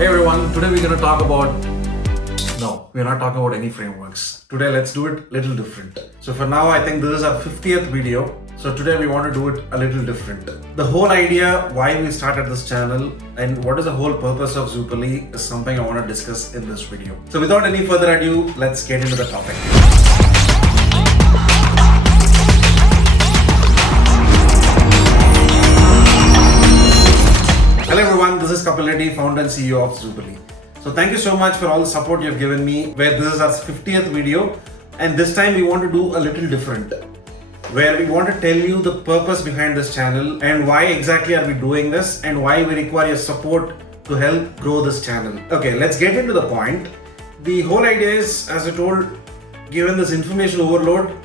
Hey everyone, today we're going to talk about, no, we're not talking about any frameworks. Today let's do it a little different. So for now, I think this is our 50th video. So today we want to do it a little different. The whole idea why we started this channel and what is the whole purpose of Zuperly is something I want to discuss in this video. So without any further ado, let's get into the topic. Hello everyone, this is Kapil Reddy, founder and CEO of Zuperly. So thank you so much for all the support you've given me, where this is our 50th video, and this time we want to do a little different, where we want to tell you the purpose behind this channel and why exactly are we doing this and why we require your support to help grow this channel. Okay, let's get into the point. The whole idea is, as I told, given this information overload,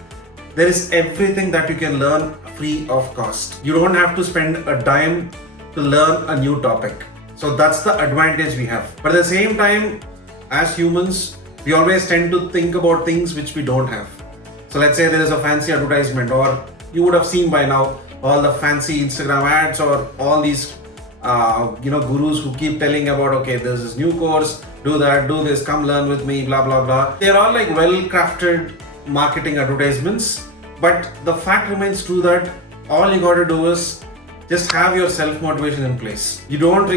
there is everything that you can learn free of cost. You don't have to spend a dime to learn a new topic. So that's the advantage we have. But at the same time, as humans, we always tend to think about things which we don't have. So let's say there is a fancy advertisement, or you would have seen by now all the fancy Instagram ads or all these gurus who keep telling about, okay, there's this new course, do that, do this, come learn with me, blah, blah, blah. They're all like well-crafted marketing advertisements. But the fact remains true that all you got to do is just have your self-motivation in place. You don't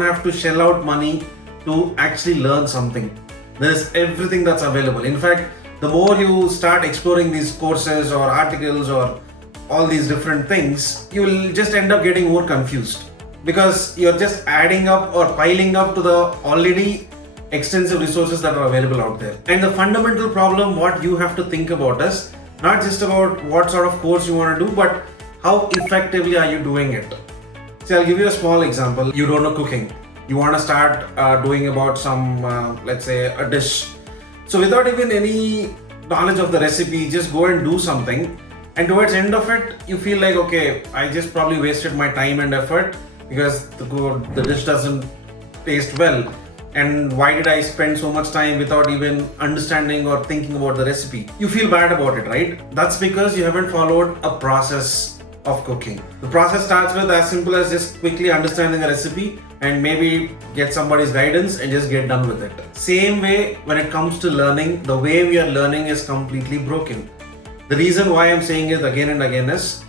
have to shell out money to actually learn something. There's everything that's available. In fact, the more you start exploring these courses or articles or all these different things, you will just end up getting more confused because you're just adding up or piling up to the already extensive resources that are available out there. And the fundamental problem, what you have to think about is not just about what sort of course you want to do, but how effectively are you doing it? So I'll give you a small example. You don't know cooking. You want to start doing about some, let's say, a dish. So without even any knowledge of the recipe, just go and do something. And towards the end of it, you feel like, okay, I just probably wasted my time and effort because the dish doesn't taste well. And why did I spend so much time without even understanding or thinking about the recipe? You feel bad about it, right? That's because you haven't followed a process of cooking. The process starts with as simple as just quickly understanding a recipe and maybe get somebody's guidance and just get done with it. Same way when it comes to learning, the way we are learning is completely broken. The reason why I'm saying it again and again is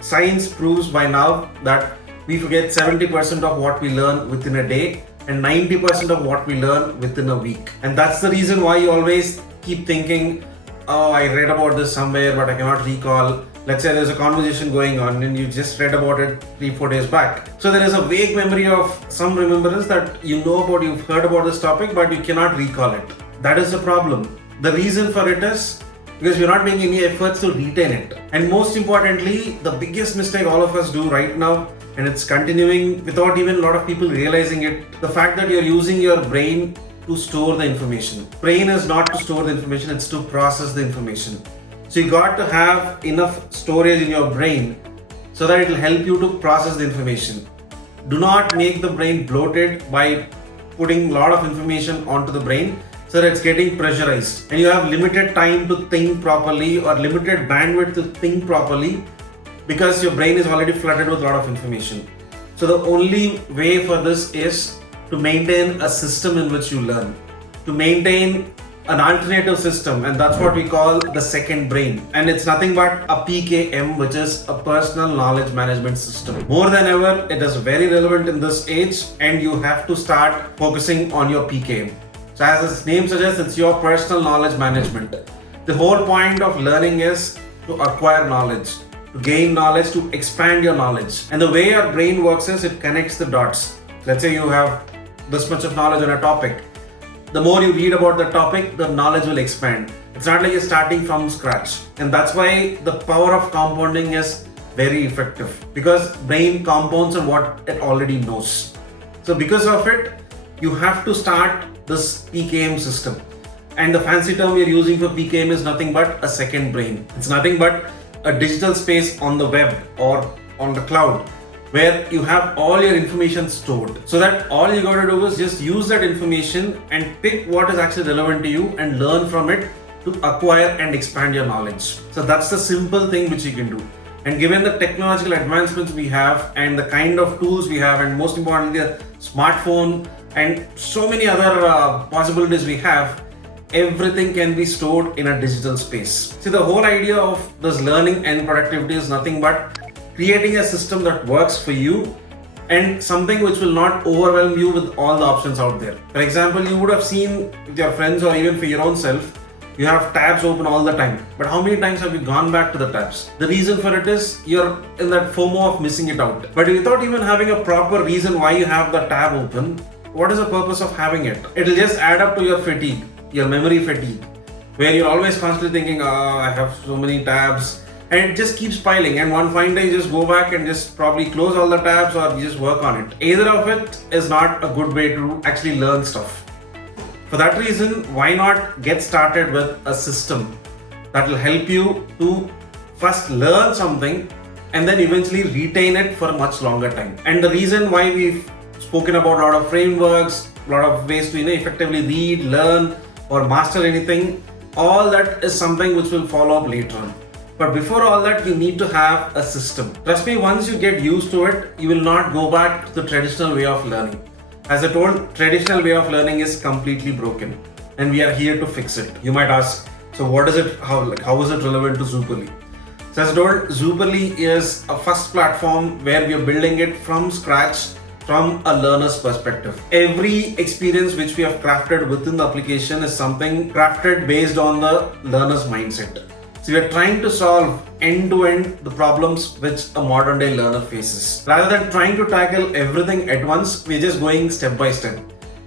science proves by now that we forget 70% of what we learn within a day and 90% of what we learn within a week. And that's the reason why you always keep thinking, oh, I read about this somewhere but I cannot recall. Let's say there's a conversation going on and you just read about it 3-4 days back. So there is a vague memory of some remembrance that you know about, you've heard about this topic, but you cannot recall it. That is the problem. The reason for it is because you're not making any efforts to retain it. And most importantly, the biggest mistake all of us do right now, and it's continuing without even a lot of people realizing it, the fact that you're using your brain to store the information. Brain is not to store the information, it's to process the information. So you got to have enough storage in your brain so that it will help you to process the information. Do not make the brain bloated by putting a lot of information onto the brain so that it's getting pressurized. And you have limited time to think properly or limited bandwidth to think properly because your brain is already flooded with a lot of information. So the only way for this is to maintain a system in which you learn, to maintain an alternative system, and that's what we call the second brain. And it's nothing but a PKM, which is a personal knowledge management system. More than ever, it is very relevant in this age, and you have to start focusing on your PKM. So as its name suggests, it's your personal knowledge management. The whole point of learning is to acquire knowledge, to gain knowledge, to expand your knowledge. And the way your brain works is it connects the dots. Let's say you have this much of knowledge on a topic. The more you read about the topic, the knowledge will expand. It's not like you're starting from scratch. And that's why the power of compounding is very effective, because brain compounds on what it already knows. So because of it, you have to start this PKM system. And the fancy term we're using for PKM is nothing but a second brain. It's nothing but a digital space on the web or on the cloud, where you have all your information stored, so that all you got to do is just use that information and pick what is actually relevant to you and learn from it to acquire and expand your knowledge. So that's the simple thing which you can do. And given the technological advancements we have and the kind of tools we have, and most importantly the smartphone and so many other possibilities we have, everything can be stored in a digital space. See, the whole idea of this learning and productivity is nothing but creating a system that works for you and something which will not overwhelm you with all the options out there. For example, you would have seen with your friends or even for your own self, you have tabs open all the time. But how many times have you gone back to the tabs? The reason for it is you're in that FOMO of missing it out. But without even having a proper reason why you have the tab open, what is the purpose of having it? It'll just add up to your fatigue, your memory fatigue, where you're always constantly thinking, I have so many tabs, and it just keeps piling. And one fine day you just go back and just probably close all the tabs or you just work on it. Either of it is not a good way to actually learn stuff. For that reason, why not get started with a system that will help you to first learn something and then eventually retain it for a much longer time. And the reason why we've spoken about a lot of frameworks, a lot of ways to effectively read, learn or master anything, all that is something which will follow up later on. But before all that, you need to have a system. Trust me, once you get used to it, you will not go back to the traditional way of learning. As I told, traditional way of learning is completely broken and we are here to fix it. You might ask, so what is it, how is it relevant to Zuperly? So as I told, Zuperly is a first platform where we are building it from scratch from a learner's perspective. Every experience which we have crafted within the application is something crafted based on the learner's mindset. So we are trying to solve end-to-end the problems which a modern day learner faces. Rather than trying to tackle everything at once, we're just going step by step.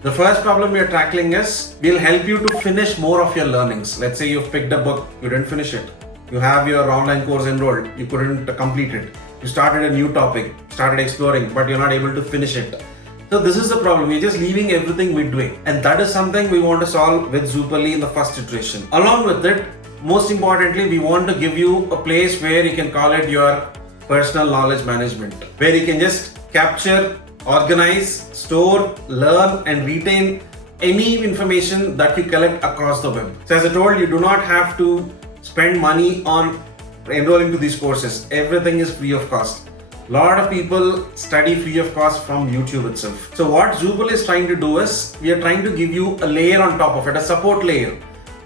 The first problem we are tackling is, we'll help you to finish more of your learnings. Let's say you've picked a book, you didn't finish it. You have your online course enrolled, you couldn't complete it. You started a new topic, started exploring, but you're not able to finish it. So this is the problem, we're just leaving everything midway. And that is something we want to solve with Zuperly in the first iteration. Along with it, most importantly, we want to give you a place where you can call it your personal knowledge management, where you can just capture, organize, store, learn and retain any information that you collect across the web. So as I told, you do not have to spend money on enrolling to these courses. Everything is free of cost. A lot of people study free of cost from YouTube itself. So what Zuperly is trying to do is, we are trying to give you a layer on top of it, a support layer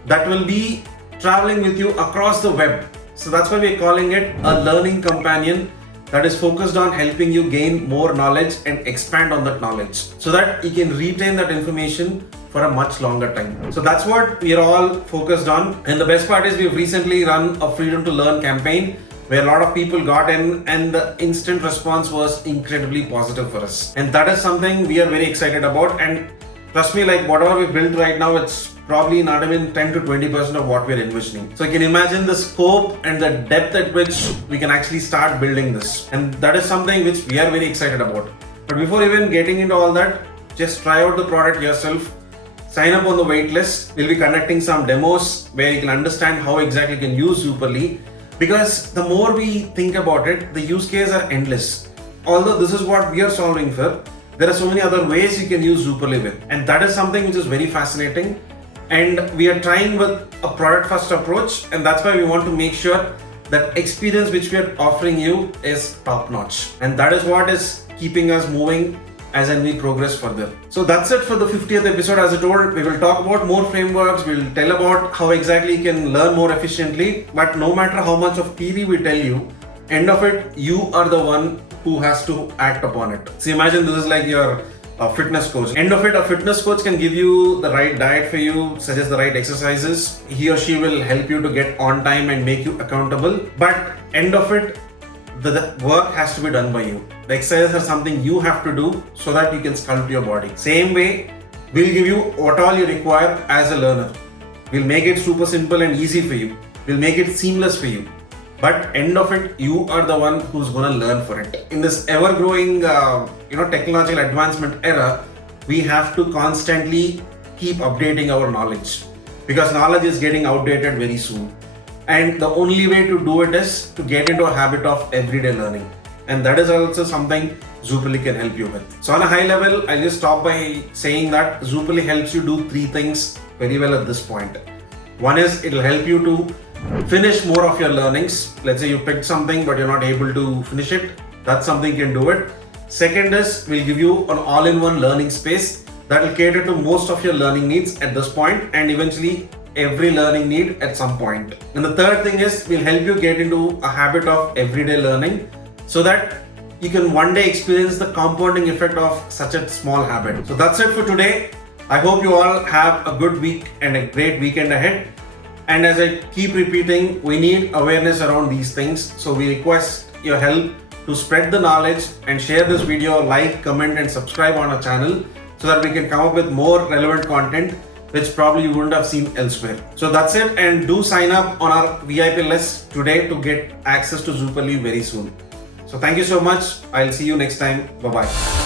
that will be traveling with you across the web. So that's why we're calling it a learning companion that is focused on helping you gain more knowledge and expand on that knowledge so that you can retain that information for a much longer time. So that's what we are all focused on. And the best part is, we've recently run a Freedom to Learn campaign where a lot of people got in and the instant response was incredibly positive for us. And that is something we are very excited about. And trust me, like whatever we built right now, it's probably not even 10 to 20% of what we're envisioning. So you can imagine the scope and the depth at which we can actually start building this. And that is something which we are very excited about. But before even getting into all that, just try out the product yourself. Sign up on the wait list. We'll be conducting some demos where you can understand how exactly you can use Zuperly. Because the more we think about it, the use cases are endless. Although this is what we are solving for, there are so many other ways you can use Zuperly with. And that is something which is very fascinating. And we are trying with a product first approach, and that's why we want to make sure that experience which we are offering you is top notch. And that is what is keeping us moving as we progress further. So that's it for the 50th episode. As I told, we will talk about more frameworks, we will tell about how exactly you can learn more efficiently, but no matter how much of theory we tell you, end of it, you are the one who has to act upon it. So imagine this is like your fitness coach. End of it, a fitness coach can give you the right diet for you, suggest the right exercises. He or she will help you to get on time and make you accountable. But end of it, the work has to be done by you. The exercises are something you have to do so that you can sculpt your body. Same way, we'll give you what all you require as a learner. We'll make it super simple and easy for you. We'll make it seamless for you. But end of it, you are the one who's going to learn for it. In this ever-growing, technological advancement era, we have to constantly keep updating our knowledge because knowledge is getting outdated very soon. And the only way to do it is to get into a habit of everyday learning. And that is also something Zuperly can help you with. So on a high level, I'll just stop by saying that Zuperly helps you do three things very well at this point. One is, it'll help you to finish more of your learnings. Let's say you picked something but you're not able to finish it. That's something you can do it. Second is, we'll give you an all-in-one learning space that will cater to most of your learning needs at this point and eventually every learning need at some point. And the third thing is we'll help you get into a habit of everyday learning so that you can one day experience the compounding effect of such a small habit. So that's it for today. I hope you all have a good week and a great weekend ahead. And as I keep repeating, we need awareness around these things. So we request your help to spread the knowledge and share this video, like, comment and subscribe on our channel so that we can come up with more relevant content which probably you wouldn't have seen elsewhere. So that's it, and do sign up on our VIP list today to get access to Zuperly very soon. So thank you so much. I'll see you next time. Bye-bye.